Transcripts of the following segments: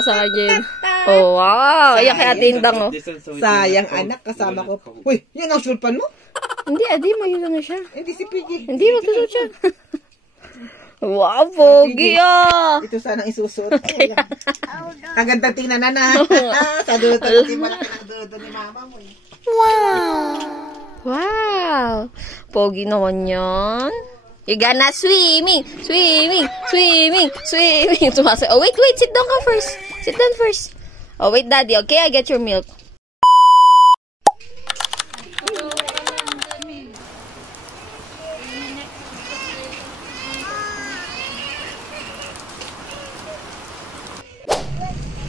pa sa kanya yun. Oh, wow. Ayan kay Ate Indang, oh. Sayang anak, kasama ko. Uy, yan ang sulpan mo? Hindi, Adi, mayroon na siya. Hindi si Piggy. Hindi, magsusuot siya. Wow, pogi, ah. Ito sanang isusuot. Kaganda tingnan na. Sa duto ni mama mo. Wow. Wow. Pogi naman yan. You gonna swimming. Oh, wait. Sit down ka first. Sit down first. Oh, wait, Daddy. Okay, I get your milk.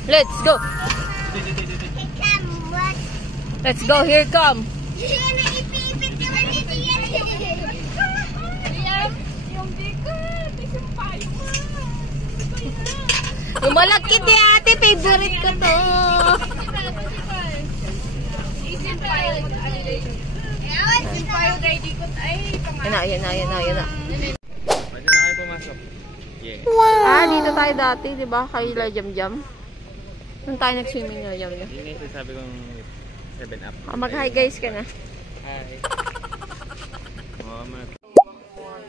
Let's go. Let's go. Here come. Yung malakit eh, ate. Favorite ko to. Yan na. Pwede na kayo pumasok. Yeah. Wow. Dito tayo dati, di ba? Kay La Jam. Nung tayo nag-swimming na Jam. Yun yung sabi kong 7-up. Mag-hi guys ka na. Hi.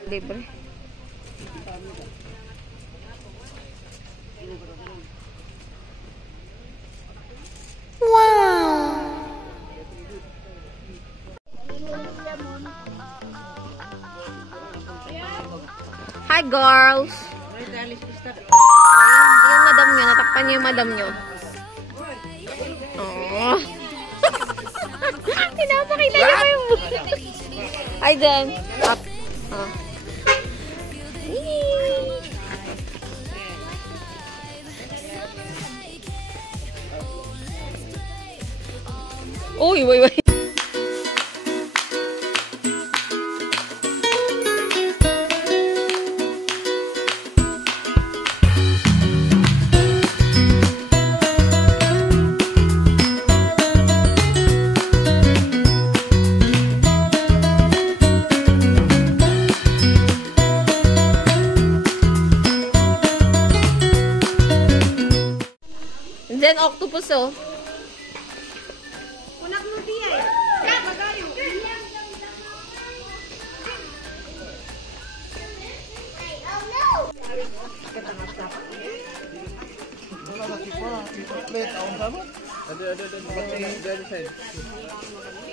Libre. Wow! Hi girls! Yung madam nyo, natakpan nyo yung madam nyo. Oh. Pinapakilala ko yung Hi then. Up. Oh. Uy, wait. Then octopus, oh.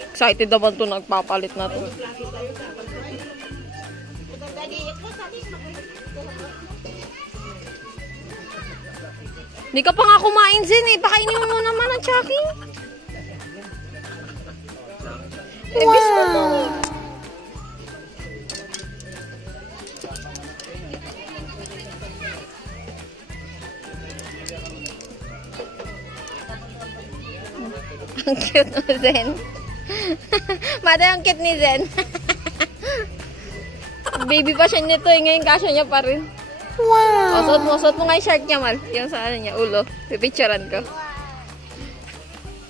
Excited naman to, nagpapalit na to. Hindi ka pa nga kumain, Zen, eh. Pakainin mo muna naman ang Chucky. Wow! Ang cute mo, Zen. Mada, ang cute ni Zen. Baby pa siya nito, eh. Ngayon kasya niya pa rin. Wow! Suot mo nga yung shirt niya, Mal. Yung sa ano niya, ulo. Pipicturean ko.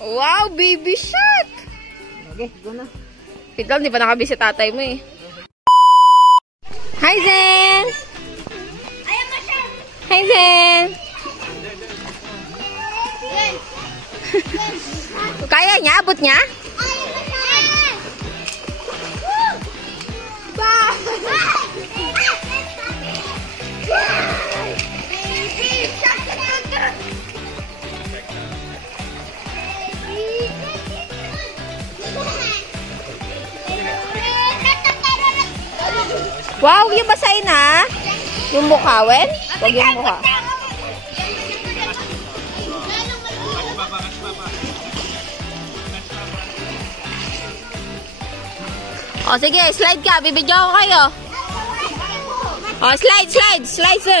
Wow, baby shark! Okay, go na. Wait lang, di pa nakabisi tatay mo eh. Hi, Zen! Hi, Zen! Kaya niya? Abot niya? Wow, yung basahin ha? Yung mukha, Wen? Huwag yung mukha. O, sige, slide ka. Bibidyo ko kayo. O, slide, sir.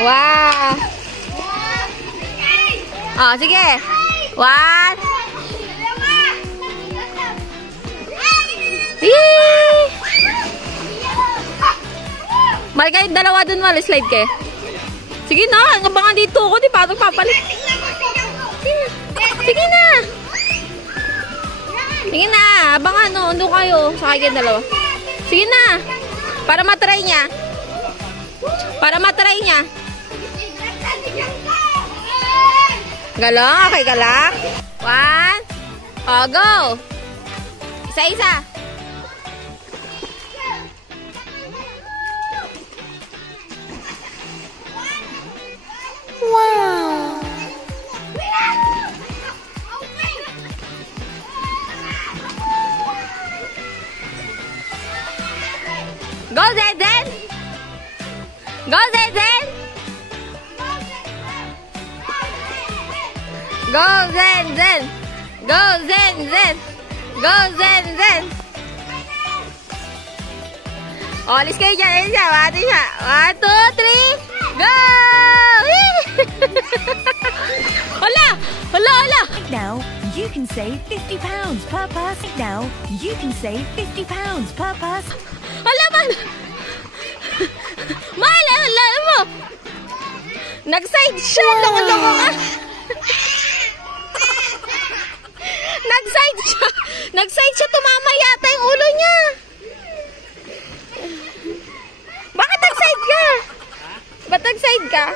Wow. O, sige. 1. Mal kayo dalawa dun, Mal. Slide kayo. Sige na. Abangan dito ako. Di pa ito papalit. Sige na. Sige na. Abangan, no. Doon kayo. Sakay kayo dalawa. Sige na. Para matry niya. Galang? Okay ka lang? 1. Oh, go! Isa-isa. Wow! Go, Zeden! Go, Zeden! Go, Zeden! Go, Zeden! Go, Zeden! Oh, alis kayo dyan. Alis siya. Bati siya. 1, 2, 3. Go! Hala! Hala, hala! Now, you can save £50 per person. Now, you can save £50 per person. Hala, man! Mahal, hala mo! Nag-side siya. Loko-loko ka. Nag-side siya. Nag-side siya. Tumama yata yung ulo niya. Bakit nag-side ka? Ba't nag-side ka?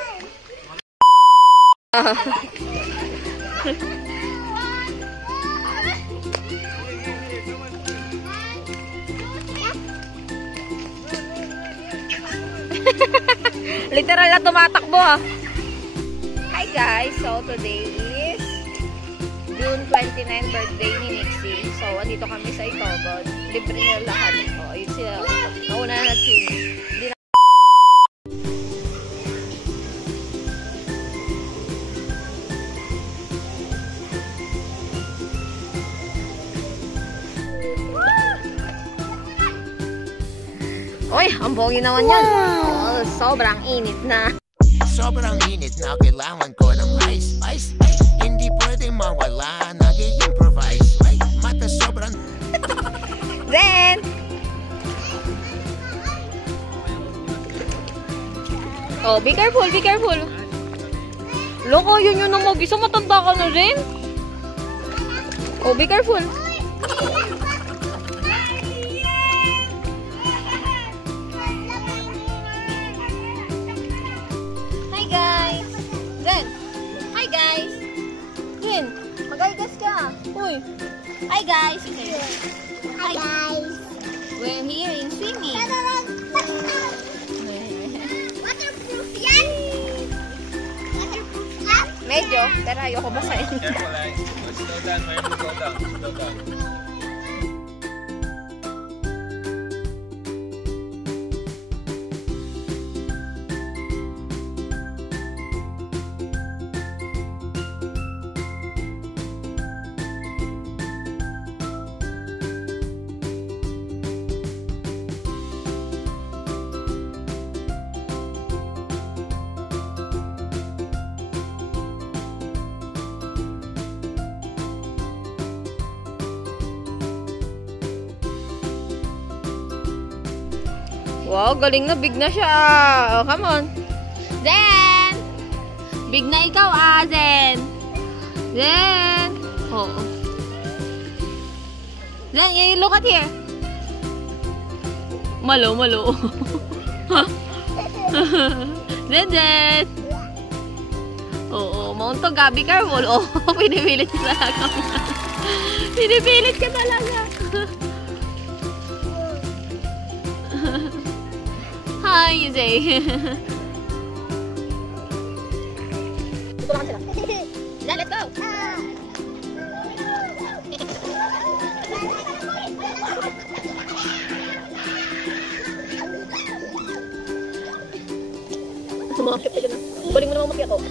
Literal na tumatakbo ha. Hi guys, so today is June 29 birthday ni Nixie. So andito kami sa Itogon. Libre nila lahat. O, yun sila. Nauna na nag-swimming. Uy, ang pogi naman yan. Oh, sobrang init na. Sobrang init na kailangan ko ng ice, ice, ice. Hindi pwedeng mawala, nag-i-improvise. Mata sobrang... Then, oh, be careful, be careful. Loko, yun yun na mag-isa. Matanda ka na rin. Oh, be careful. Hi guys. Zen. Hi guys. Zen, mag-igas ka. Uy. Hi guys. Hi guys. We're here in swimming. Medyo, pero ayoko basahin. Careful, guys. Slow down, man. Slow down. Slow down. Wow, galing na. Big na siya. Oh, come on. Zen! Big na ikaw, Zen. Zen! Oh. Zen, you look at here. Malo, malo. Zen! Oo, Mount Gabi, careful. Oh, pinipilit ka talaga. Pinipilit ka talaga. Hi, Zay. Ito lang sila. Let's go. Sumakit ka dyan. Balik mo naman makiyak ko.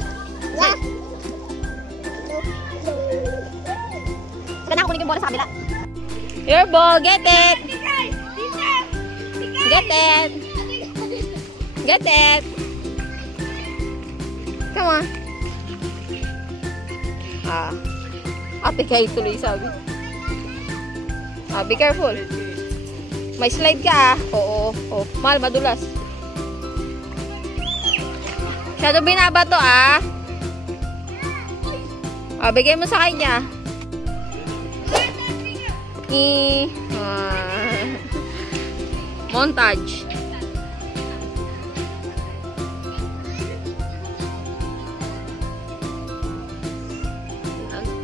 Saka na kukunin yung bola sa kabila. Your ball, get it! Get it! Get it! Come on. Ate kayo tuloy sabi. Be careful. May slide ka Oo. Oh, mahal, madulas. Shadow binaba to bigay mo sa kanya. Montage.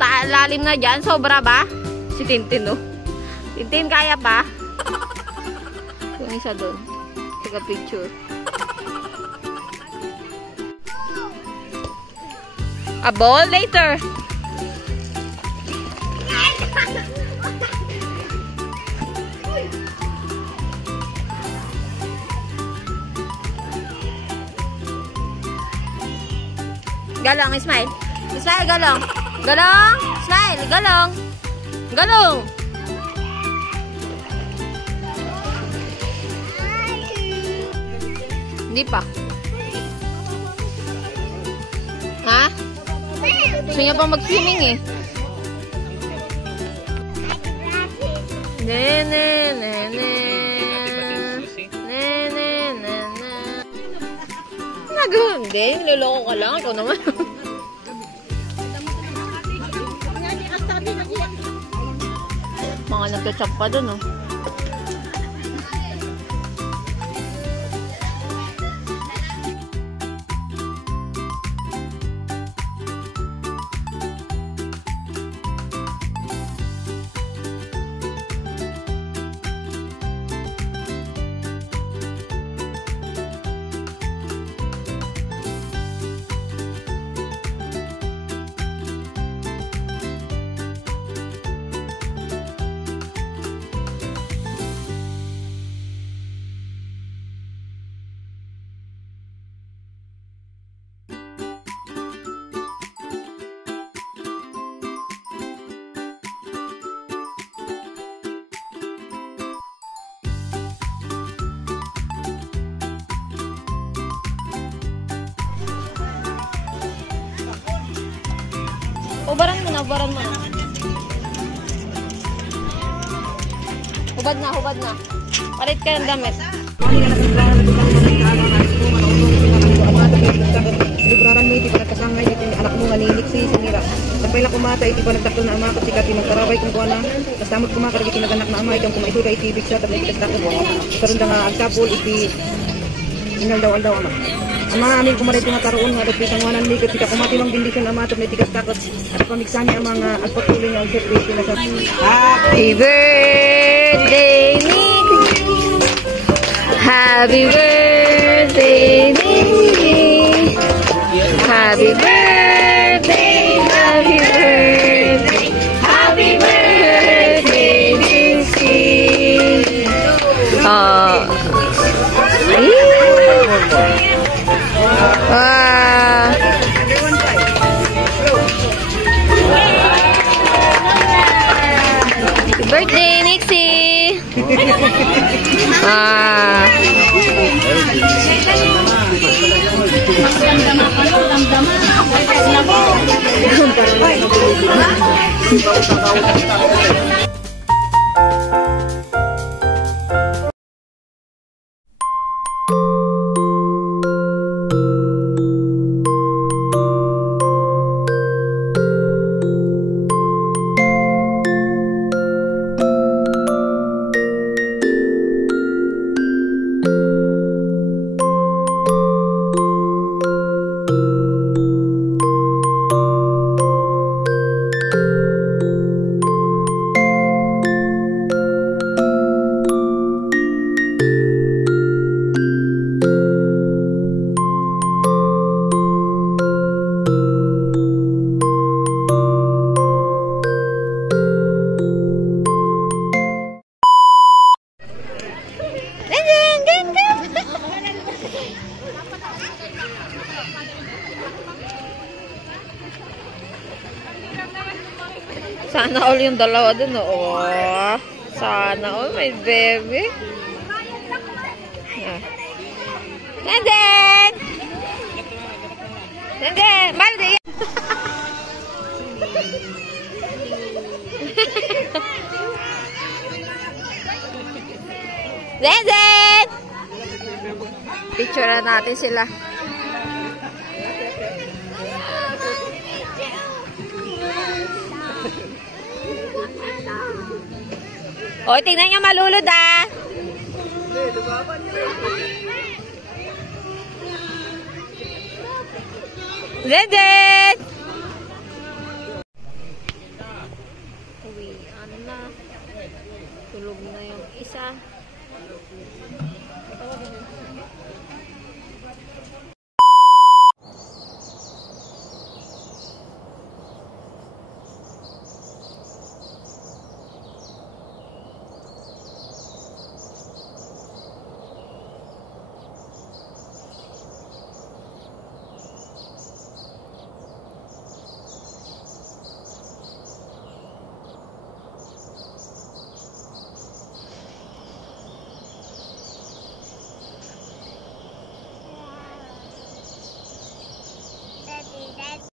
lalim na dyan. Sobra ba? Si Tintin, oh. Tintin, kaya pa? Yung isa doon. Take a picture. A ball later. Galong, smile. Smile, galong. Galong, smile, galong. Galong. Hindi pa. Ha? Gusto niya pa mag-swimming eh. Nene, nene. Nene, nene. Hindi, niloloko ka lang. Ikaw naman. Mga nagkachap pa dun, oh. Hubaran mo na, hubaran mo na. Hubad na, hubad na. Palit ka ng damit. Libraran mo iti panagkasangay iti anak mo nga niniksi sa nira. Tapay lang kumata iti panagtakto na ama kasi kati magkarabay kung kuana. Kastamot kumakar iti naganak na ama itong kumaiso ka iti ibig sa tapos iti kastakto mo. Karon nga agkapol iti inal daw ama. Ama amin kumaray tinataroon nga at pitangwanan likot tika kumati mang bindisyon ama at may tigas takot at pamigsani ang mga agpatuloy nga ang servisyo na sa Happy birthday, Nick! Happy birthday, Nick! Happy birthday, happy birthday, happy birthday, Nick! Happy birthday, Nixie! Sana all yung dalawa dun, oh. Sana all, my baby. Nandun! Nandun! Baldi! Nandun! Picture natin sila. O, tingnan nyo malulod, ah. Zedit! Let's